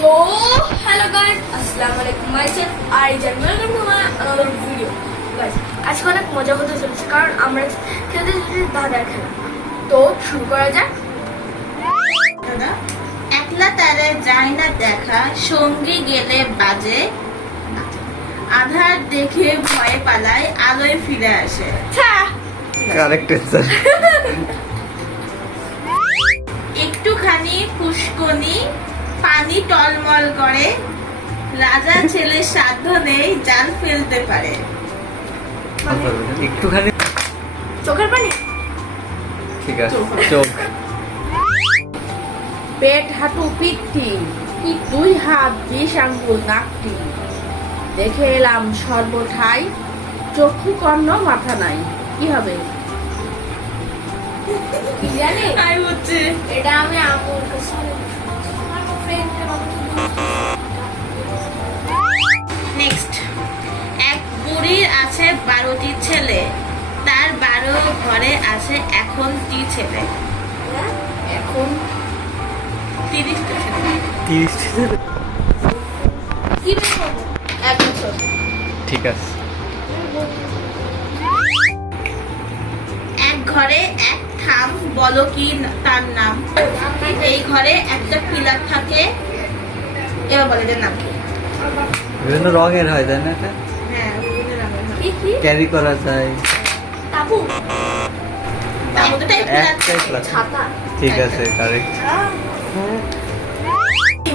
তো hello guys আসসালামু আলাইকুম myself I Jaan welcome to my another video guys আজকে অনেক মজা হতে চলেছে কারণ আমরা খেলতে চলেছি দাদার খেলা। তো শুরু করা যাক। দাদা একলা তারে যায় না দেখা সঙ্গী গেলে বাজে। আধার দেখে ভয়ে পালায় আলোয় ফিরে আসে। কারেক্ট একটুখানি পুষ্কনি পানি টলমল করে। রাজা ছেলে সাধ্য নেই জাল ফেলতে পারে। একটুখানি। চোখের পানি? ঠিক আছে চোখ। পেট হাঁটু পিঠটি দুই হাত বিষ আঙ্গুল নাকটি। দেখে এলাম সর্বঠাই চক্ষু কর্ণ মাথা নাই। কি হবে? কি জানি? এটা বারোটি ছেলে। তার বারো ঘরে আছে এখনটি ছেলে। এখন তিরিশটা ছেলে। কি এক বছর। ঠিক আছে। এক ঘরে এক থাম বলো কি তার নাম? এই ঘরে একটা পিলার থাকে। এবার বলে যে নাম কি? বিভিন্ন রঙের হয় তাই না হ্যাঁ। ক্যারি করা যায়। তাবু? ঠিক আছে কারেক্ট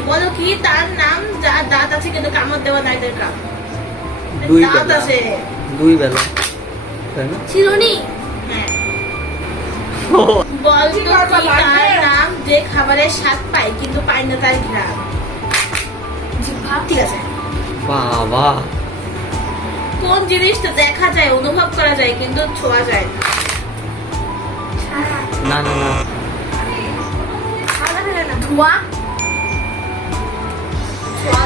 বলো কি তার নাম? যার দাঁত আছে কিন্তু কামড় দেওয়া নাই তার কাম। দুই দাঁত আছে। দুই বেলা। তাই না? চিরুনি হ্যাঁ। বল তো কি তার নাম? যে খাবারের স্বাদ পায় কিন্তু পায় না তার জিভা ঠিক আছে। বাবা। কোন জিনিসটা দেখা যায় অনুভব করা যায় কিন্তু ছোঁয়া যায় না। না না ধোয়া ছোঁয়া